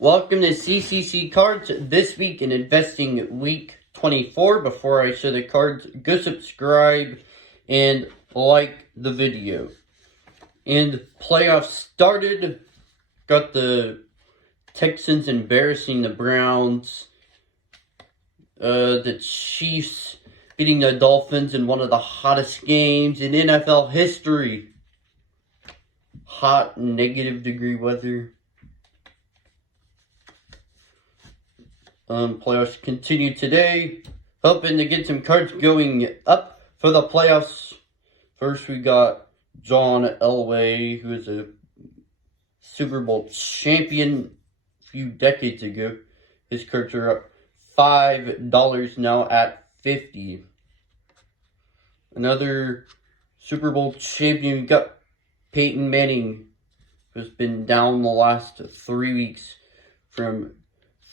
Welcome to CCC Cards. This week in investing week 24. Before I show the cards, go subscribe and like the video. And playoffs started. Got the Texans embarrassing the Browns. The Chiefs beating the Dolphins in one of the hottest games in NFL history. Hot negative-degree weather. Playoffs continue today. Hoping to get some cards going up for the playoffs. First, we got John Elway, who is a Super Bowl champion a few decades ago. His cards are up $5 now at $50. Another Super Bowl champion, we got Peyton Manning, who's been down the last 3 weeks from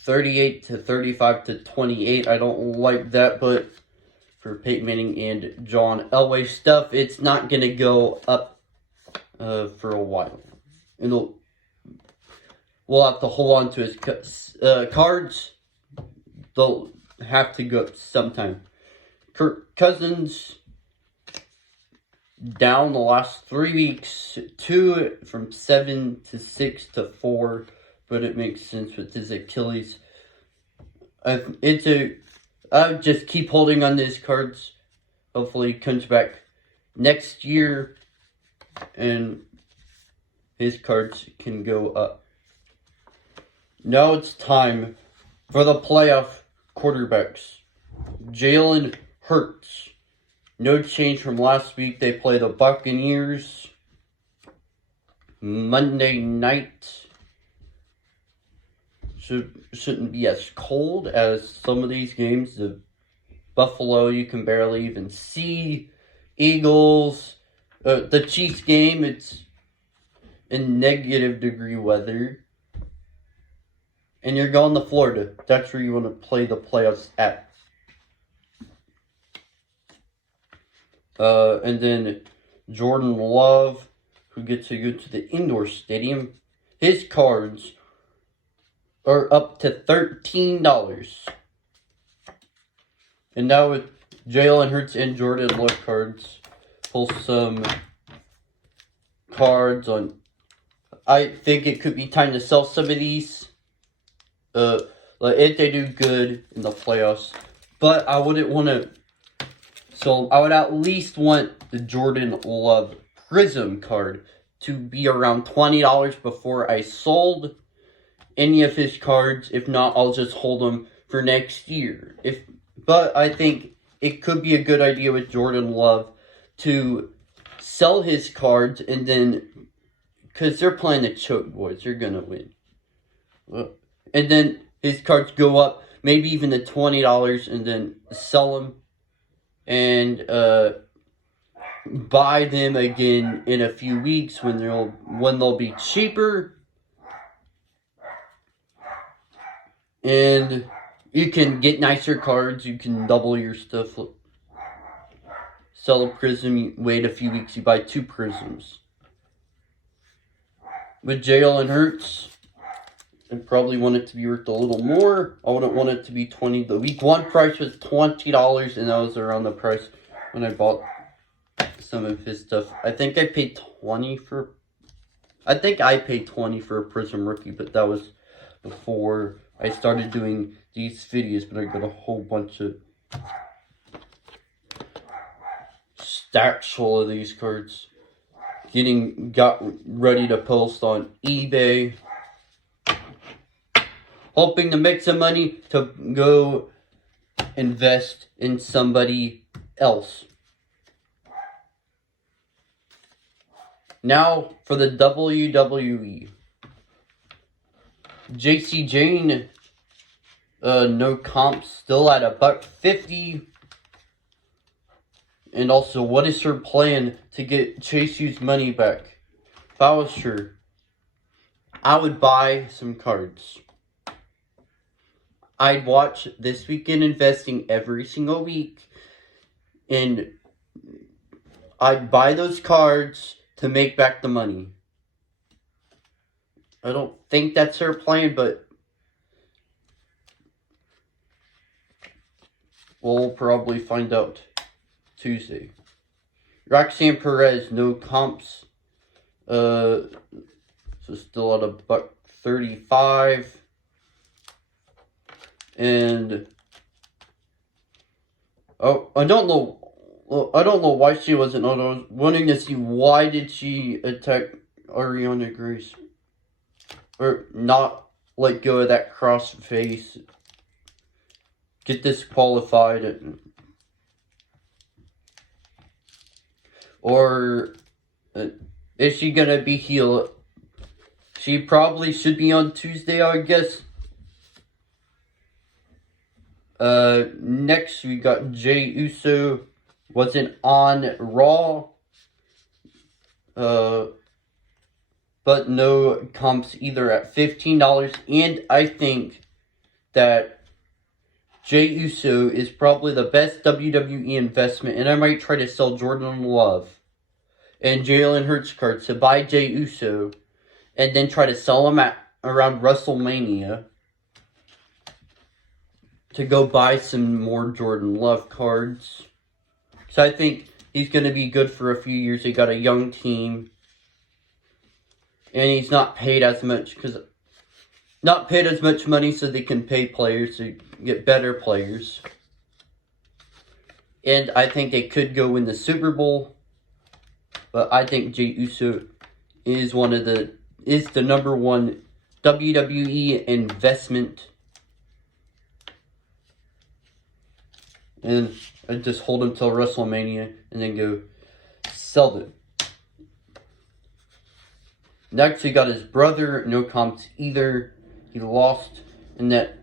38 to 35 to 28. I don't like that, but for Peyton Manning and John Elway stuff, it's not going to go up for a while. We'll have to hold on to his cards. They'll have to go up sometime. Kirk Cousins, down the last 3 weeks, from 7 to 6 to 4. But it makes sense with his Achilles. I would just keep holding on to his cards. Hopefully he comes back next year and his cards can go up. Now it's time for the playoff quarterbacks. Jalen Hurts. No change from last week. They play the Buccaneers Monday night. Shouldn't be as cold as some of these games. The Buffalo, you can barely even see. Eagles, the Chiefs game, it's in negative-degree weather. And you're going to Florida. That's where you want to play the playoffs at. And then Jordan Love, who gets to go to the indoor stadium. His cards are up to $13. And now with Jalen Hurts and Jordan Love cards, pull some cards on. I think it could be time to sell some of these. If they do good in the playoffs. But I wouldn't want to. So I would at least want the Jordan Love Prism card to be around $20 before I sold any of his cards. If not, I'll just hold them for next year. But I think it could be a good idea with Jordan Love to sell his cards and then, because they're playing the choke boys, they're gonna win. And then his cards go up, maybe even to $20, and then sell them and buy them again in a few weeks when they'll be cheaper. And you can get nicer cards. You can double your stuff. Sell a prism. You wait a few weeks. You buy 2 prisms. With Jalen Hurts, I probably want it to be worth a little more. I wouldn't want it to be $20. The week 1 price was $20, and that was around the price when I bought some of his stuff. I think I paid $20 for a Prism Rookie, but that was before I started doing these videos. But I got a whole bunch of stacks full of these cards. Got ready to post on eBay. Hoping to make some money to go invest in somebody else. Now for the WWE. JC Jane, no comps, still at $1.50. And also, what is her plan to get Chase U's money back? If I was her, I would buy some cards. I'd watch This Week in Investing every single week, and I'd buy those cards to make back the money. I don't think that's her plan, but We'll probably find out Tuesday. Roxanne Perez, no comps. So still at $1.35. And I don't know. Well, I don't know why she wasn't on. I was wanting to see why did she attack Ariana Grace, or not let go of that cross face, get disqualified, or is she gonna be heel? She probably should be on Tuesday, I guess. Next we got Jey Uso, wasn't on Raw. But no comps either at $15. And I think that Jey Uso is probably the best WWE investment. And I might try to sell Jordan Love and Jalen Hurts cards to buy Jey Uso. And then try to sell them around WrestleMania to go buy some more Jordan Love cards. So I think he's going to be good for a few years. They got a young team. And he's not paid as much money so they can pay players to get better players. And I think they could go win the Super Bowl. But I think Jey Uso is the number one WWE investment. And I just hold him till WrestleMania and then go sell them. Next, he got his brother, no comps either. He lost in that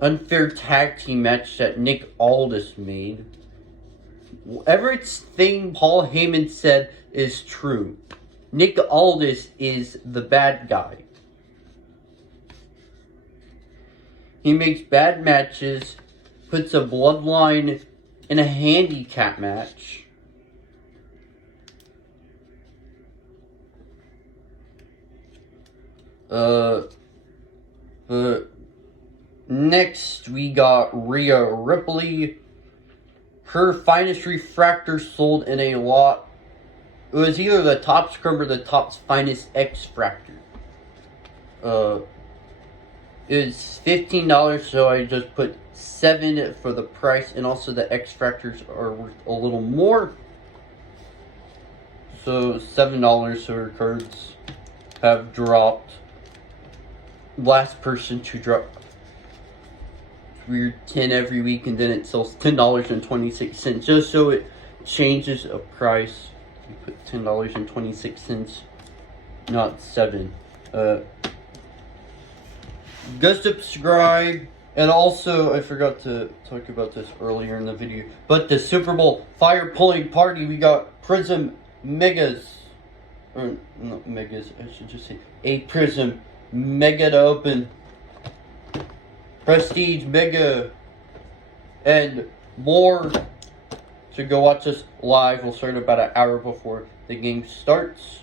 unfair tag team match that Nick Aldis made. Everything Paul Heyman said is true. Nick Aldis is the bad guy. He makes bad matches, puts a bloodline in a handicap match. Next we got Rhea Ripley. Her finest refractor sold in a lot. It was either the Topps Chrome or the Topps Finest X-Fractor. It's $15, so I just put $7 for the price, and also the X-Fractors are worth a little more. So $7, so her cards have dropped. Last person to drop weird 10 every week, and then it sells $10.26 just so it changes a price. You put $10.26, not 7. Go subscribe, and also I forgot to talk about this earlier in the video, but the Super Bowl fire pulling party, we got Prism Megas, or not Megas, I should just say a Prism Mega to open, Prestige Mega, and more. So go watch us live. We'll start about an hour before the game starts.